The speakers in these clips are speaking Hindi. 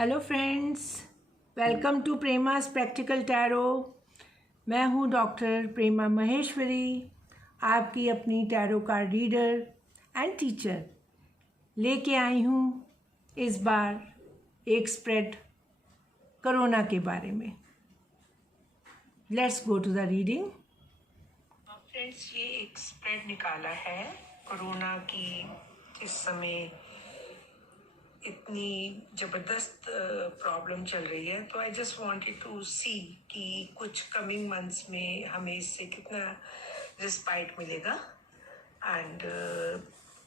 Hello friends, welcome to Prema's practical tarot. मैं हूँ डॉक्टर प्रेमा महेश्वरी, आपकी अपनी tarot card reader and teacher. लेके आई हूँ इस बार एक स्प्रेड कोरोना के बारे में। Let's go to the reading. Friends, ये एक स्प्रेड निकाला है कोरोना की। इस समय इतनी ज़बरदस्त प्रॉब्लम चल रही है, तो आई जस्ट वांटेड टू सी कि कुछ कमिंग मंथ्स में हमें इससे कितना रिस्पाइट मिलेगा। And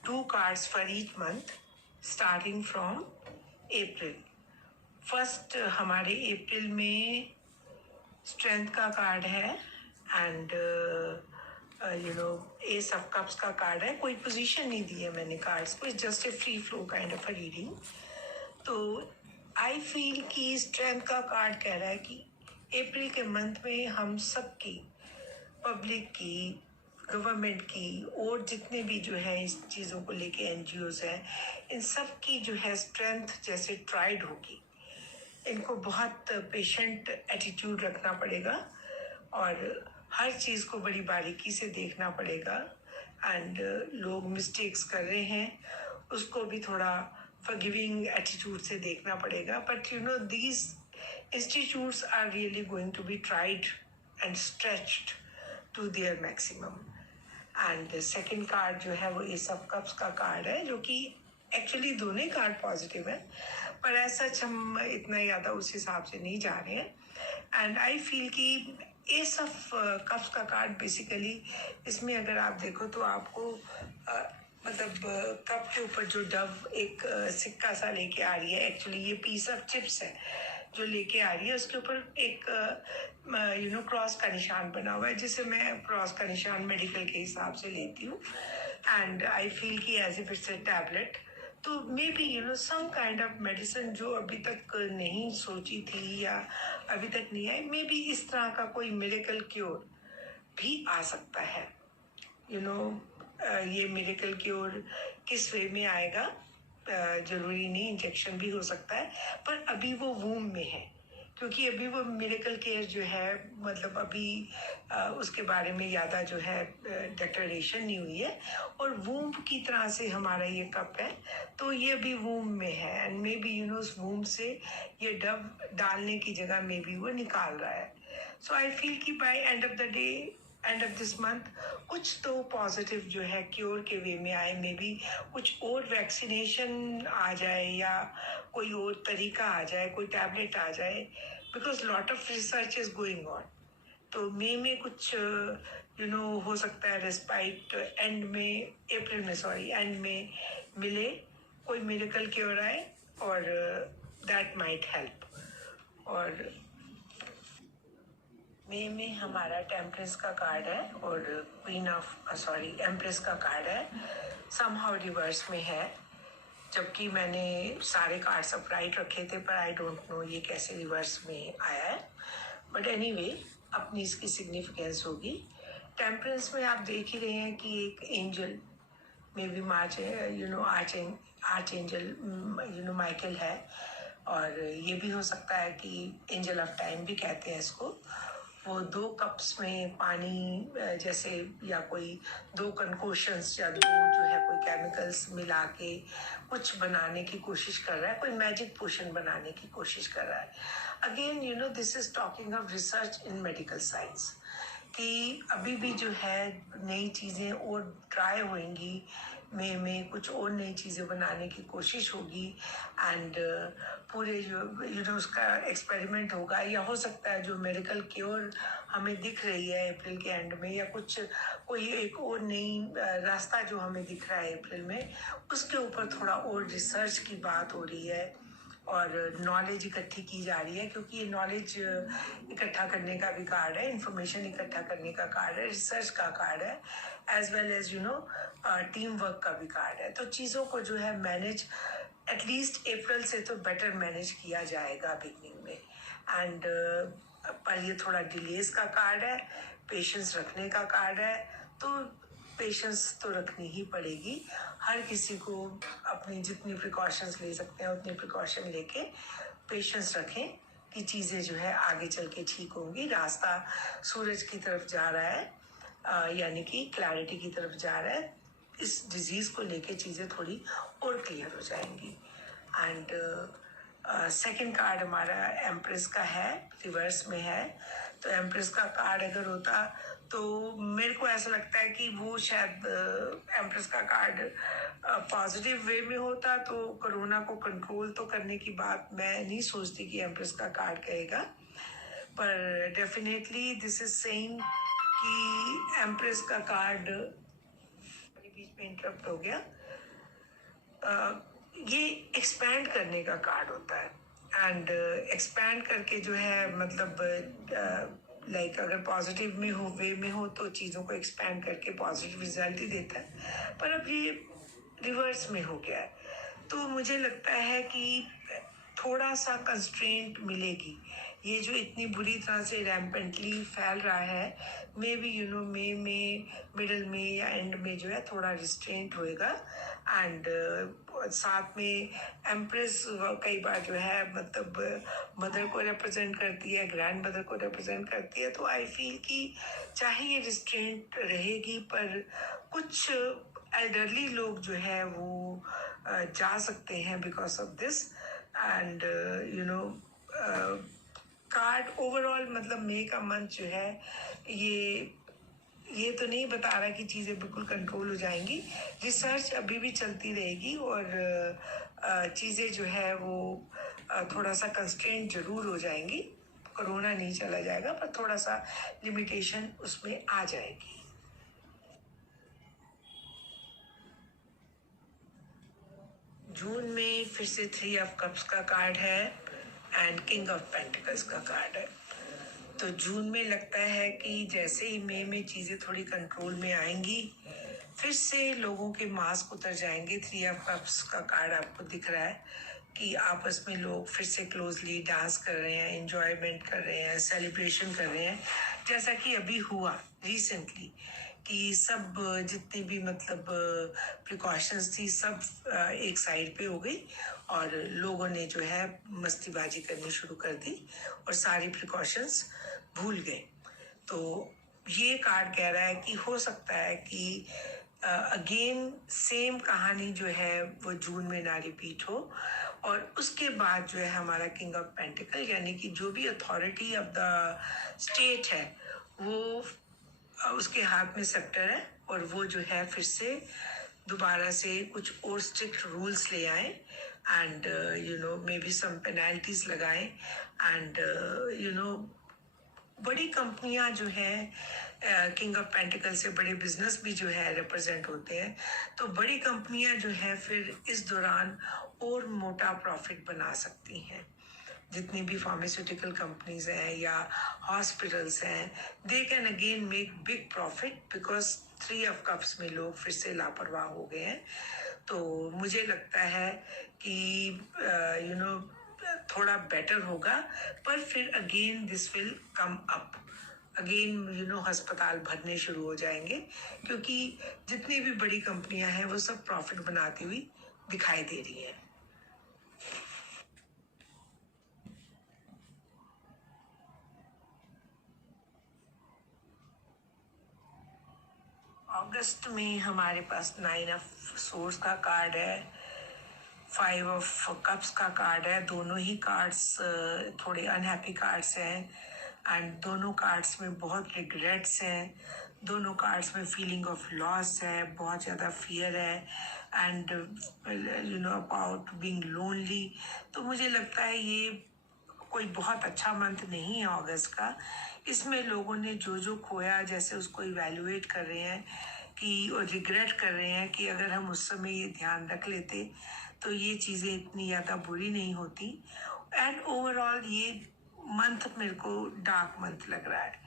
2 cards for each month starting from April. First हमारे अप्रैल में स्ट्रेंथ का कार्ड है एंड एस ऑफ कप्स का कार्ड है। कोई पोजीशन नहीं दी है मैंने कार्ड्स को, just a free flow kind of a reading. तो आई फील कि स्ट्रेंथ का कार्ड कह रहा है कि अप्रैल के मंथ में हम सबकी, पब्लिक की, गवर्नमेंट की और जितने भी जो है इस चीज़ों को लेके एनजीओज हैं, इन सब की जो है स्ट्रेंथ जैसे ट्राइड होगी। इनको बहुत पेशेंट एटीट्यूड रखना पड़ेगा और हर चीज़ को बड़ी बारीकी से देखना पड़ेगा। एंड लोग मिस्टेक्स कर रहे हैं, उसको भी थोड़ा फॉरगिविंग एटीट्यूड से देखना पड़ेगा। But these institutes are really going to be tried and stretched to their maximum. And second card जो है वो एस ऑफ कप्स का कार्ड है, जो कि एक्चुअली दोनों कार्ड पॉजिटिव है, पर ऐसा हम इतना ज़्यादा उस हिसाब से नहीं जा रहे हैं। एंड आई फील कि एस ऑफ कप्स का कार्ड बेसिकली इसमें अगर आप देखो तो आपको मतलब कप के ऊपर जो डव एक सिक्का सा लेके आ रही है, एक्चुअली ये पीस ऑफ चिप्स है जो लेके आ रही है। उसके ऊपर एक क्रॉस का निशान बना हुआ है, जिसे मैं क्रॉस का निशान मेडिकल के हिसाब से लेती हूँ। एंड आई फील कि as if it's a tablet, तो maybe some kind of medicine जो अभी तक नहीं सोची थी या अभी तक नहीं आई, मे बी इस तरह का कोई मिरेकल क्योर भी आ सकता है। ये मिरेकल क्योर किस वे में आएगा, जरूरी नहीं इंजेक्शन भी हो सकता है, पर अभी वो वूम में है, क्योंकि अभी वो मिरेकल केयर जो है मतलब अभी उसके बारे में ज़्यादा जो है डिक्लेरेशन नहीं हुई है। और वूम की तरह से हमारा ये कप है, तो ये अभी वूम में है एंड मे बी उस वूम से ये डब डालने की जगह मे बी वो निकाल रहा है। सो आई फील कि by end of the day, end of this month, कुछ तो पॉजिटिव जो है क्योर के वे में आए। मे बी कुछ और वैक्सीनेशन आ जाए या कोई और तरीका आ जाए, कोई टैबलेट आ जाए, because lot of research is going on. तो मई में कुछ हो सकता है रिस्पाइट एंड में, अप्रैल में सॉरी एंड में मिले, कोई मिरेकल क्योर आए और दैट माइट हेल्प। और मई में हमारा टेम्परेंस का कार्ड है और क्वीन ऑफ एम्प्रेस का कार्ड है, समहाउ रिवर्स में है, जबकि मैंने सारे कार्ड अपराइट रखे थे, पर आई डोंट नो ये कैसे रिवर्स में आया है। बट एनीवे, अपनी इसकी सिग्निफिकेंस होगी। टेम्परेंस में आप देख ही रहे हैं कि एक एंजल में भी आर्च एंजल माइकल है, और ये भी हो सकता है कि एंजल ऑफ टाइम भी कहते हैं इसको। वो 2 कप्स में पानी जैसे या कोई 2 कंकोशंस या 2 जो है कोई केमिकल्स मिला के कुछ बनाने की कोशिश कर रहा है, कोई मैजिक पोशन बनाने की कोशिश कर रहा है। Again this is talking of research in medical science, कि अभी भी जो है नई चीज़ें और ट्राई होंगी, में कुछ और नई चीज़ें बनाने की कोशिश होगी। एंड पूरे जो उसका एक्सपेरिमेंट होगा, या हो सकता है जो मेडिकल क्योर हमें दिख रही है अप्रैल के एंड में, या कुछ कोई एक और नई रास्ता जो हमें दिख रहा है अप्रैल में, उसके ऊपर थोड़ा और रिसर्च की बात हो रही है और नॉलेज इकट्ठी की जा रही है, क्योंकि ये नॉलेज इकट्ठा करने का भी कार्ड है, इंफॉर्मेशन इकट्ठा करने का कार्ड है, रिसर्च का कार्ड है, as well as team work का भी कार्ड है। तो चीज़ों को जो है मैनेज एटलीस्ट अप्रैल से तो बेटर मैनेज किया जाएगा बिगनिंग में। एंड पर ये थोड़ा डिलेज का कार्ड है, पेशेंस रखने का कार्ड है, तो पेशेंस तो रखनी ही पड़ेगी। हर किसी को अपनी जितनी प्रिकॉशंस ले सकते हैं उतनी प्रिकॉशन लेके पेशेंस रखें कि चीज़ें जो है आगे चल के ठीक होंगी। रास्ता सूरज की तरफ जा रहा है, यानी कि क्लैरिटी की तरफ जा रहा है। इस डिजीज़ को लेके चीज़ें थोड़ी और क्लियर हो जाएंगी। एंड सेकंड कार्ड हमारा एम्प्रेस का है, रिवर्स में है। तो एम्प्रेस का कार्ड अगर होता तो मेरे को ऐसा लगता है कि वो शायद एम्प्रेस का कार्ड पॉजिटिव वे में होता तो कोरोना को कंट्रोल तो करने की बात मैं नहीं सोचती कि एम्प्रेस का कार्ड कहेगा। पर डेफिनेटली दिस इज सेइंग कि एम्प्रेस का कार्ड बीच में इंटरप्ट हो गया। ये एक्सपैंड करने का कार्ड होता है। एंड एक्सपैंड करके जो है मतलब लाइक अगर पॉजिटिव में हो, वे में हो, तो चीज़ों को एक्सपैंड करके पॉजिटिव रिजल्ट ही देता है। पर अब ये रिवर्स में हो गया है, तो मुझे लगता है कि थोड़ा सा कंस्ट्रेंट मिलेगी। ये जो इतनी बुरी तरह से रैम्पेंटली फैल रहा है, मे बी मई में, मिडल में या एंड में जो है थोड़ा रिस्ट्रेंट होएगा। एंड साथ में एम्प्रेस कई बार जो है मतलब मदर को रिप्रेजेंट करती है, ग्रैंड मदर को रिप्रेजेंट करती है। तो आई फील कि चाहे ये रिस्ट्रेंट रहेगी, पर कुछ एल्डरली लोग जो है वो जा सकते हैं because of this. And card overall मतलब मई का मंथ जो है ये तो नहीं बता रहा कि चीज़ें बिल्कुल कंट्रोल हो जाएंगी। रिसर्च अभी भी चलती रहेगी और चीज़ें जो है वो थोड़ा सा कंस्ट्रेंट जरूर हो जाएंगी। कोरोना नहीं चला जाएगा, पर थोड़ा सा लिमिटेशन उसमें आ जाएगी। जून में फिर से 3 ऑफ कप्स का कार्ड है एंड किंग ऑफ पेंटिकल्स का कार्ड है। तो जून में लगता है कि जैसे ही मई में चीज़ें थोड़ी कंट्रोल में आएंगी, फिर से लोगों के मास्क उतर जाएंगे। 3 ऑफ कप्स का कार्ड आपको दिख रहा है कि आपस में लोग फिर से क्लोजली डांस कर रहे हैं, एंजॉयमेंट कर रहे हैं, सेलिब्रेशन कर रहे हैं, जैसा कि अभी हुआ रिसेंटली कि सब जितनी भी मतलब प्रिकॉशंस थी सब एक साइड पे हो गई और लोगों ने जो है मस्तीबाजी करनी शुरू कर दी और सारी प्रिकॉशंस भूल गए। तो ये कार्ड कह रहा है कि हो सकता है कि अगेन सेम कहानी जो है वो जून में ना रिपीट हो। और उसके बाद जो है हमारा किंग ऑफ पेंटिकल, यानी कि जो भी अथॉरिटी ऑफ द स्टेट है वो उसके हाथ में सेक्टर है और वो जो है फिर से दोबारा से कुछ और स्ट्रिक्ट रूल्स ले आए and maybe some penalties लगाए। एंड बड़ी कंपनियां जो है किंग ऑफ पेंटिकल से बड़े बिजनेस भी जो है रिप्रेजेंट होते हैं। तो बड़ी कंपनियां जो है फिर इस दौरान और मोटा प्रॉफिट बना सकती हैं। जितनी भी फार्मास्यूटिकल कंपनीज हैं या हॉस्पिटल्स हैं, they can again make big profit because 3 of cups में लोग फिर से लापरवाह हो गए हैं। तो मुझे लगता है कि थोड़ा बेटर होगा, पर फिर again this will come up again. अस्पताल भरने शुरू हो जाएंगे क्योंकि जितनी भी बड़ी कंपनियां हैं वो सब प्रॉफिट बनाती हुई दिखाई दे रही हैं। अगस्त में हमारे पास 9 ऑफ सोर्स का कार्ड है, 5 ऑफ कप्स का कार्ड है। दोनों ही कार्ड्स थोड़े अनहैप्पी कार्ड्स हैं एंड दोनों कार्ड्स में बहुत रिग्रेट्स हैं। दोनों कार्ड्स में फीलिंग ऑफ लॉस है, बहुत ज़्यादा फियर है एंड अबाउट बीइंग लोनली। तो मुझे लगता है ये कोई बहुत अच्छा मंथ नहीं है अगस्त का। इसमें लोगों ने जो जो खोया जैसे उसको इवैल्यूएट कर रहे हैं कि और रिग्रेट कर रहे हैं कि अगर हम उस समय ये ध्यान रख लेते तो ये चीज़ें इतनी ज़्यादा बुरी नहीं होती। एंड ओवरऑल ये मंथ मेरे को डार्क मंथ लग रहा है।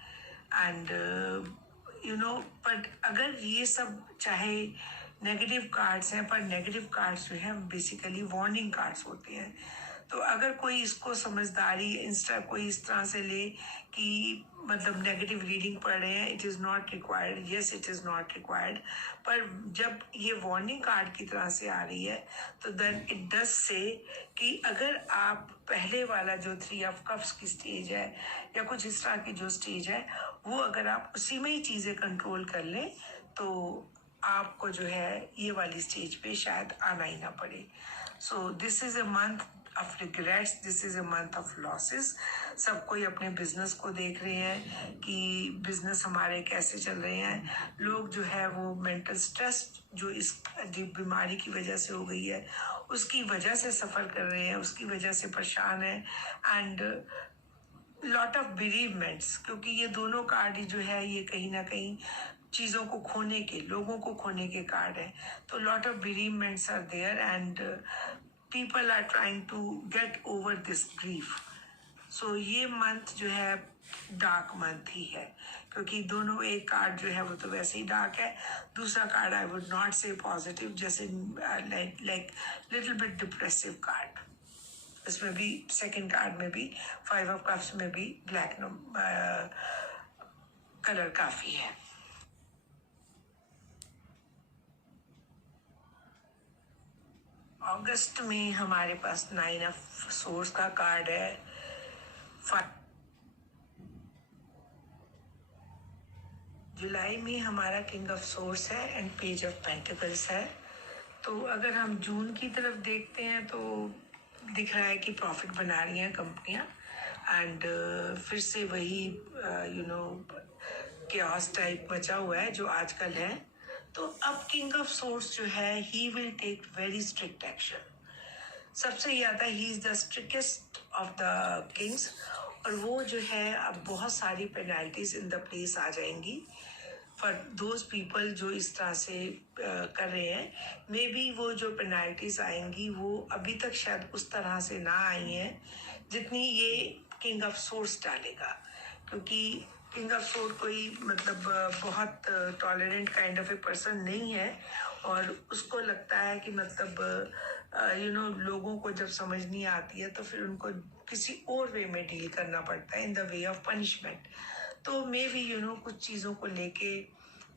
एंड बट अगर ये सब चाहे नेगेटिव कार्ड्स हैं, पर नेगेटिव कार्ड्स जो हैं बेसिकली वार्निंग कार्ड्स होते हैं। तो अगर कोई इसको समझदारी कोई इस तरह से ले कि मतलब नेगेटिव रीडिंग पढ़ रहे हैं, it is not required, yes it is not required, पर जब ये वार्निंग कार्ड की तरह से आ रही है तो देन इट डज से कि अगर आप पहले वाला जो 3 ऑफ कप्स की स्टेज है या कुछ इस तरह की जो स्टेज है, वो अगर आप उसी में ही चीज़ें कंट्रोल कर लें तो आपको जो है ये वाली स्टेज पे शायद आना ही ना पड़े. So this is a month of regrets, this is a month of losses. सब कोई अपने बिजनेस को देख रहे हैं कि बिजनेस हमारे कैसे चल रहे हैं. लोग जो है वो मेंटल स्ट्रेस जो इस बीमारी की वजह से हो गई है उसकी वजह से सफ़र कर रहे हैं, उसकी वजह से परेशान है. एंड लॉट ऑफ बिरीवमेंट्स, क्योंकि ये दोनों कार्ड जो है ये कहीं ना कहीं चीज़ों को खोने के, लोगों को खोने के कार्ड है. तो lot of bereavements are there and people are trying to get over this grief. So ये मंथ जो है डार्क मंथ ही है, क्योंकि दोनों, एक कार्ड जो है वो तो वैसे ही डार्क है, दूसरा कार्ड आई वुड नॉट से पॉजिटिव, जैसे like little bit depressive card. इसमें भी सेकंड कार्ड में भी 5 ऑफ कप्स में भी ब्लैक कलर काफ़ी है. अगस्त में हमारे पास 9 ऑफ सोर्स का कार्ड है. जुलाई में हमारा किंग ऑफ सोर्स है एंड पेज ऑफ पेंटिकल्स है. तो अगर हम जून की तरफ देखते हैं तो दिख रहा है कि प्रॉफिट बना रही हैं कंपनियां एंड फिर से वही केओस टाइप मचा हुआ है जो आजकल है. तो अब किंग ऑफ सोर्स जो है he will take very strict action. सबसे ज़्यादा he is the strictest of the kings, और वो जो है अब बहुत सारी पेनल्टीज इन द प्लेस आ जाएंगी फॉर दोज पीपल जो इस तरह से कर रहे हैं. मे बी वो जो पेनल्टीज आएंगी वो अभी तक शायद उस तरह से ना आई हैं जितनी ये किंग ऑफ सोर्स डालेगा, क्योंकि किंग ऑफ सोर्स कोई मतलब बहुत tolerant kind of a person नहीं है, और उसको लगता है कि मतलब लोगों को जब समझ नहीं आती है तो फिर उनको किसी और वे में डील करना पड़ता है, इन द वे ऑफ पनिशमेंट. तो मे बी कुछ चीज़ों को लेके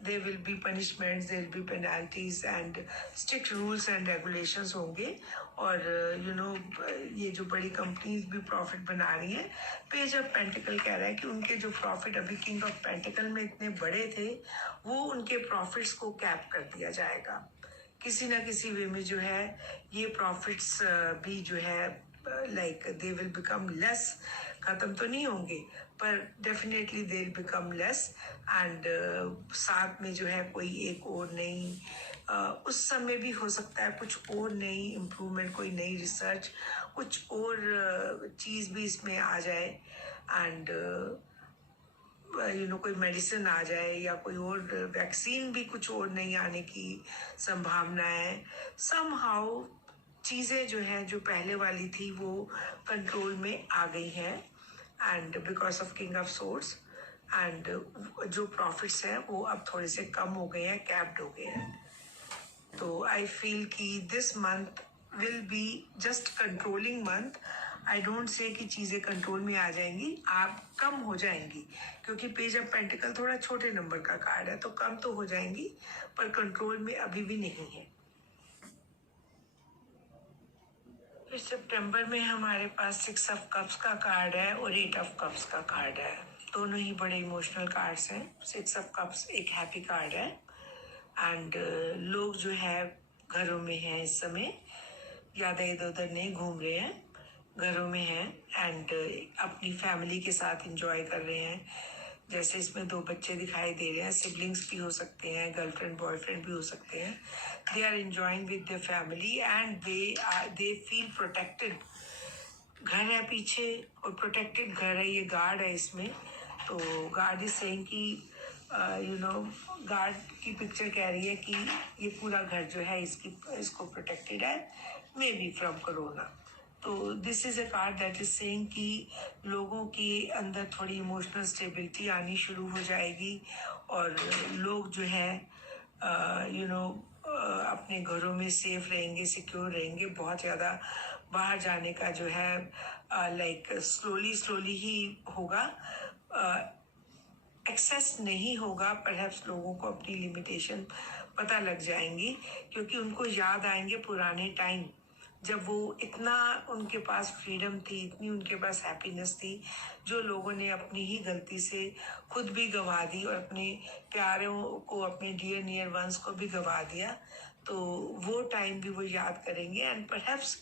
there will be punishments, there will be penalties and strict rules and regulations होंगे. और ये जो बड़ी कंपनीज भी प्रॉफिट बना रही हैं. पेज ऑफ पेंटिकल कह रहा है कि उनके जो प्रॉफिट अभी किंग ऑफ पेंटिकल में इतने बड़े थे वो उनके प्रॉफिट्स को कैप कर दिया जाएगा. किसी ना किसी वे में जो है ये प्रॉफिट्स भी जो है like they will become less. ख़त्म तो नहीं होंगे पर definitely they will become less. And साथ में जो है कोई एक और नई उस समय भी हो सकता है कुछ और नई इम्प्रूवमेंट, कोई नई रिसर्च, कुछ और चीज़ भी इसमें आ जाए. एंड कोई मेडिसिन आ जाए या कोई और वैक्सीन भी कुछ और नहीं आने की संभावना है. समहाउ चीज़ें जो हैं जो पहले वाली थी वो कंट्रोल में आ गई हैं and because of king of source. And जो प्रॉफिट्स हैं वो अब थोड़े से कम हो गए हैं, कैप्ड हो गए हैं. तो आई फील कि this month will be just controlling month. I don't say कि चीज़ें कंट्रोल में आ जाएंगी, आप कम हो जाएंगी, क्योंकि पेज ऑफ पेंटिकल थोड़ा छोटे नंबर का कार्ड है तो कम तो हो जाएंगी पर कंट्रोल में अभी भी नहीं है. फिर सितंबर में हमारे पास 6 ऑफ कप्स का कार्ड है और 8 ऑफ कप्स का कार्ड है. दोनों ही बड़े इमोशनल कार्ड्स हैं. 6 ऑफ कप्स एक हैप्पी कार्ड है एंड लोग जो है घरों में हैं इस समय, ज़्यादा इधर उधर नहीं घूम रहे हैं, घरों में हैं एंड अपनी फैमिली के साथ इंजॉय कर रहे हैं. जैसे इसमें 2 बच्चे दिखाई दे रहे हैं, सिबलिंग्स भी हो सकते हैं, गर्लफ्रेंड बॉयफ्रेंड भी हो सकते हैं. They are enjoying with the family and they feel protected. घर है पीछे और प्रोटेक्टेड घर है, ये गार्ड है इसमें. तो गार्ड इज सेइंग कि गार्ड की पिक्चर कह रही है कि ये पूरा घर जो है इसको प्रोटेक्टेड है, मे बी फ्रॉम कोरोना. तो this is a card that is saying कि लोगों के अंदर थोड़ी इमोशनल स्टेबिलिटी आनी शुरू हो जाएगी और लोग जो है अपने घरों में सेफ रहेंगे, सिक्योर रहेंगे. बहुत ज़्यादा बाहर जाने का जो है लाइक स्लोली ही होगा, एक्सेस नहीं होगा। परहैप्स लोगों को अपनी लिमिटेशन पता लग जाएंगी, क्योंकि उनको याद आएंगे पुराने टाइम जब वो इतना उनके पास फ्रीडम थी, इतनी उनके पास हैप्पीनेस थी, जो लोगों ने अपनी ही गलती से खुद भी गंवा दी और अपने प्यारों को, अपने डियर नियर वंस को भी गंवा दिया। तो वो टाइम भी वो याद करेंगे, and perhaps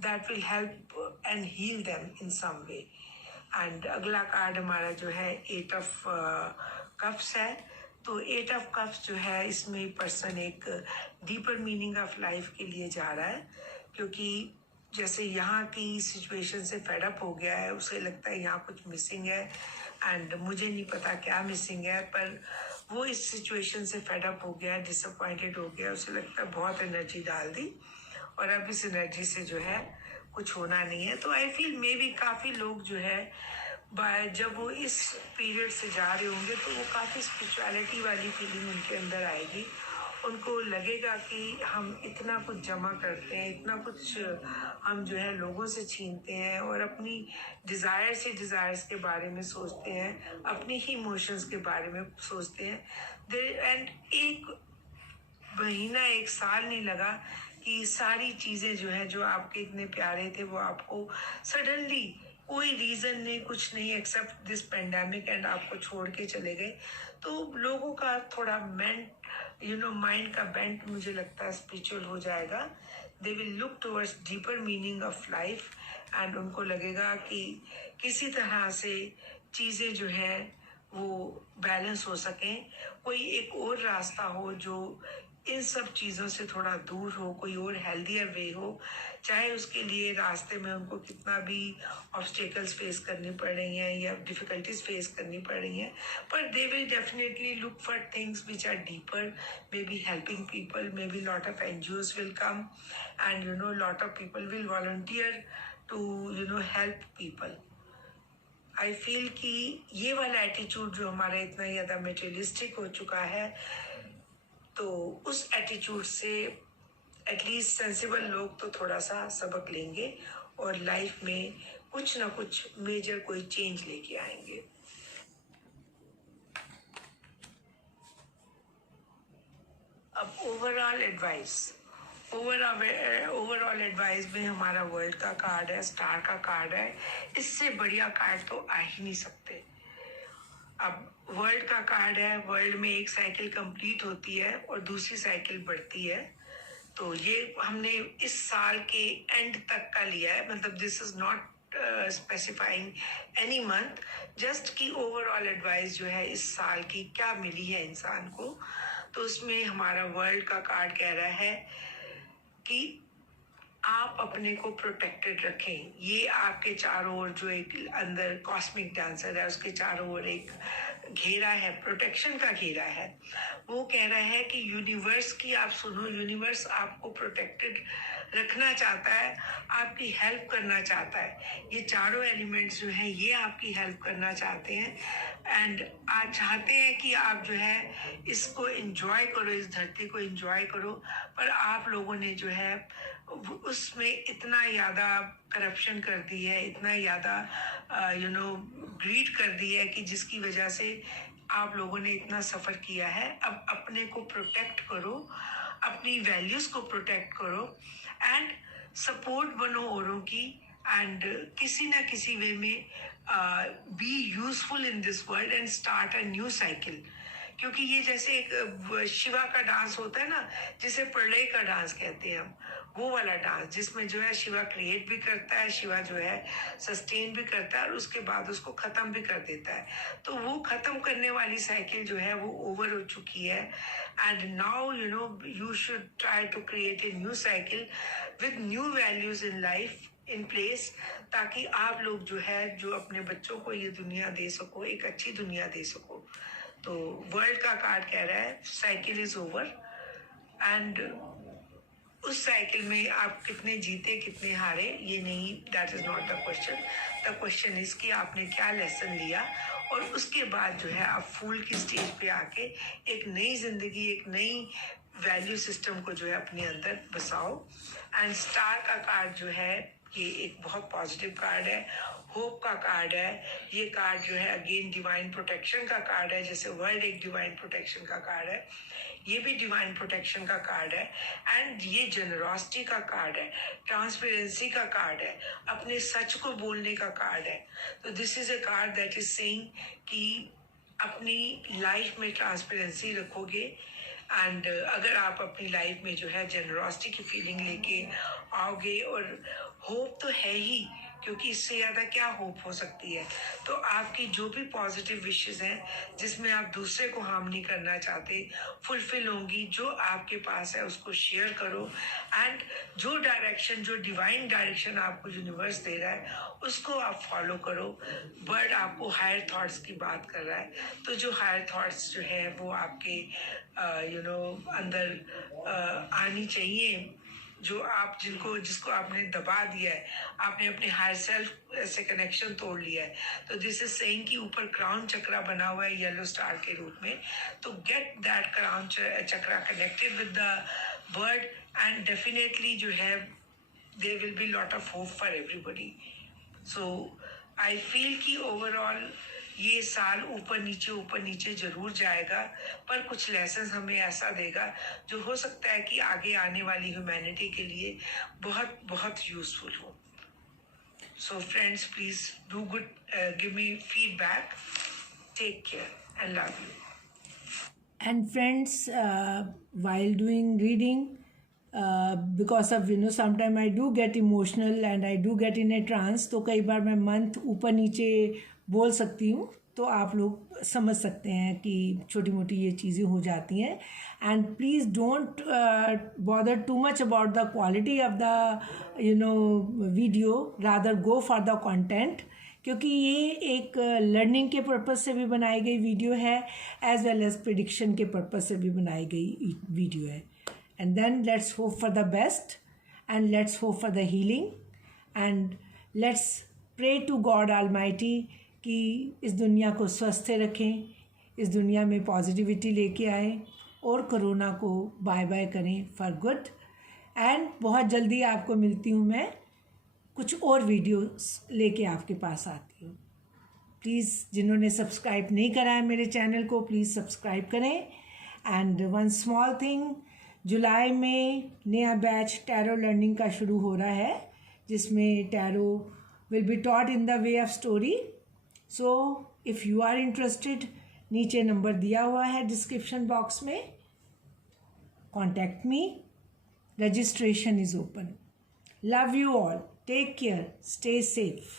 that will help and heal them in some way. And अगला कार्ड हमारा जो है 8 ऑफ कप्स है। तो 8 ऑफ कप्स जो है, इसमें पर्सन एक डीपर मीनिंग ऑफ लाइफ के लिए जा रहा है, क्योंकि जैसे यहाँ की सिचुएशन से फेडअप हो गया है, उसे लगता है यहाँ कुछ मिसिंग है, एंड मुझे नहीं पता क्या मिसिंग है, पर वो इस सिचुएशन से फेडअप हो गया, डिसअपॉइंटेड हो गया, उसे लगता है बहुत एनर्जी डाल दी और अब इस एनर्जी से जो है कुछ होना नहीं है। तो आई फील मे बी काफ़ी लोग जो है जब वो इस पीरियड से जा रहे होंगे तो वो काफ़ी स्पिरिचुअलिटी वाली फीलिंग उनके अंदर आएगी। उनको लगेगा कि हम इतना कुछ जमा करते हैं, इतना कुछ हम जो है लोगों से छीनते हैं और अपनी डिज़ायर्स के बारे में सोचते हैं, अपनी ही इमोशंस के बारे में सोचते हैं। एंड एक महीना, एक साल नहीं लगा कि सारी चीज़ें जो है, जो आपके इतने प्यारे थे, वो आपको सडनली कोई रीज़न नहीं, कुछ नहीं एक्सेप्ट दिस पेंडेमिक, एंड आपको छोड़ के चले गए। तो लोगों का थोड़ा माइंड का बेंट मुझे लगता है स्पिरिचुअल हो जाएगा। They will look towards deeper meaning of life, and उनको लगेगा कि किसी तरह से चीज़ें जो है वो बैलेंस हो सकें, कोई एक और रास्ता हो जो इन सब चीज़ों से थोड़ा दूर हो, कोई और हेल्दियर वे हो, चाहे उसके लिए रास्ते में उनको कितना भी ऑब्स्टेकल्स फेस करनी पड़ रही हैं या डिफ़िकल्टीज फेस करनी पड़ रही हैं, पर they will definitely look for things which are deeper, maybe helping people, maybe lot of NGOs will come, and lot of people will volunteer to help people. I feel कि ये वाला एटीट्यूड जो हमारा इतना ज़्यादा मेटेरियलिस्टिक हो चुका है, तो उस एटीट्यूड से एटलीस्ट सेंसिबल लोग तो थोड़ा सा सबक लेंगे और लाइफ में कुछ ना कुछ मेजर कोई चेंज लेके आएंगे। अब ओवरऑल एडवाइस में हमारा वर्ल्ड का कार्ड है, स्टार का कार्ड है। इससे बढ़िया कार्ड तो आ ही नहीं सकते। अब वर्ल्ड का कार्ड है, वर्ल्ड में एक साइकिल कंप्लीट होती है और दूसरी साइकिल बढ़ती है। तो ये हमने इस साल के एंड तक का लिया है, मतलब this is not specifying any month, just की ओवरऑल एडवाइस जो है इस साल की क्या मिली है इंसान को। तो उसमें हमारा वर्ल्ड का कार्ड कह रहा है कि आप अपने को प्रोटेक्टेड रखें। ये आपके चारों ओर जो एक अंदर कॉस्मिक डांसर है, उसके चारों ओर एक घेरा है, प्रोटेक्शन का घेरा है। वो कह रहा है कि यूनिवर्स की आप सुनो, यूनिवर्स आपको प्रोटेक्टेड रखना चाहता है, आपकी हेल्प करना चाहता है। ये चारों एलिमेंट्स जो हैं ये आपकी हेल्प करना चाहते हैं, एंड आज चाहते हैं कि आप जो है इसको एंजॉय करो, इस धरती को एंजॉय करो। पर आप लोगों ने जो है उसमें इतना ज़्यादा करप्शन कर दी है, इतना ज़्यादा ग्रीड कर दी है कि जिसकी वजह से आप लोगों ने इतना सफ़र किया है। अब अपने को प्रोटेक्ट करो, अपनी वैल्यूज़ को प्रोटेक्ट करो, एंड सपोर्ट बनो औरों की, एंड किसी ना किसी वे में be useful in this world and start a new cycle. क्योंकि ये जैसे एक शिवा का डांस होता है ना, जिसे प्रलय का डांस कहते हैं हम, वो वाला डांस जिसमें जो है शिवा क्रिएट भी करता है, शिवा जो है सस्टेन भी करता है और उसके बाद उसको ख़त्म भी कर देता है। तो वो ख़त्म करने वाली साइकिल जो है वो ओवर हो चुकी है, and now you should try to create a new cycle with new values in life in place, ताकि आप लोग जो है जो अपने बच्चों को ये दुनिया दे सको, एक अच्छी दुनिया दे सको। तो वर्ल्ड का कार्ड कह रहा है साइकिल इज ओवर, एंड उस साइकिल में आप कितने जीते कितने हारे ये नहीं, that is not the question. The question is कि आपने क्या लेसन लिया, और उसके बाद जो है आप फूल की स्टेज पे आके एक नई जिंदगी, एक नई वैल्यू सिस्टम को जो है अपने अंदर बसाओ। एंड स्टार का कार्ड जो है ये एक बहुत पॉजिटिव कार्ड है, होप का कार्ड है। ये कार्ड जो है अगेन डिवाइन प्रोटेक्शन का कार्ड है, जैसे वर्ल्ड एक डिवाइन प्रोटेक्शन का कार्ड है, ये भी डिवाइन प्रोटेक्शन का कार्ड है। एंड ये जनरॉसिटी का कार्ड है, ट्रांसपेरेंसी का कार्ड है, अपने सच को बोलने का कार्ड है। तो this is a card that is saying कि अपनी लाइफ में ट्रांसपेरेंसी रखोगे एंड अगर आप अपनी लाइफ में जो है जनरॉसिटी की फीलिंग लेके आओगे, और होप तो है ही, क्योंकि इससे ज़्यादा क्या होप हो सकती है। तो आपकी जो भी पॉजिटिव विशेस हैं जिसमें आप दूसरे को हार्म नहीं करना चाहते, फुलफिल होंगी। जो आपके पास है उसको शेयर करो एंड जो डायरेक्शन, जो डिवाइन डायरेक्शन आपको यूनिवर्स दे रहा है उसको आप फॉलो करो। बर्ड आपको हायर थॉट्स की बात कर रहा है, तो जो हायर थॉट्स जो है वो आपके अंदर आनी चाहिए, जो आप जिसको आपने दबा दिया है, आपने अपने हायर सेल्फ से कनेक्शन तोड़ लिया है। तो दिस इज सेइंग कि ऊपर क्राउन चक्रा बना हुआ है येलो स्टार के रूप में, तो get that crown chakra connected with the bird and definitely जो है there will be lot of hope for everybody. So I feel कि ओवरऑल ये साल ऊपर नीचे जरूर जाएगा, पर कुछ लेसन्स हमें ऐसा देगा जो हो सकता है कि आगे आने वाली ह्यूमैनिटी के लिए बहुत बहुत यूजफुल हो। So friends, please do good, give me feedback, take care and love you. And friends, while doing reading, because of sometimes I do get emotional and I do get in a trance, तो कई बार मैं मंथ ऊपर नीचे बोल सकती हूँ, तो आप लोग समझ सकते हैं कि छोटी मोटी ये चीज़ें हो जाती हैं। And please don't bother too much about the quality of the video, rather go for the content, क्योंकि ये एक लर्निंग के पर्पज़ से भी बनाई गई वीडियो है, एज वेल एज प्रिडिक्शन के पर्पज़ से भी बनाई गई वीडियो है। And then let's hope for the best and let's hope for the healing and let's pray to God almighty कि इस दुनिया को स्वस्थ रखें, इस दुनिया में पॉजिटिविटी लेके आए और कोरोना को बाय बाय करें फॉर गुड। एंड बहुत जल्दी आपको मिलती हूँ, मैं कुछ और वीडियोस लेके आपके पास आती हूँ। प्लीज़ जिन्होंने सब्सक्राइब नहीं करा है मेरे चैनल को, प्लीज़ सब्सक्राइब करें। एंड वन स्मॉल थिंग, जुलाई में नया बैच टैरो लर्निंग का शुरू हो रहा है, जिसमें tarot will be taught in the way of story. So if you are interested, नीचे नंबर दिया हुआ है डिस्क्रिप्शन बॉक्स में, contact me, registration is open. Love you all. Take care. Stay safe.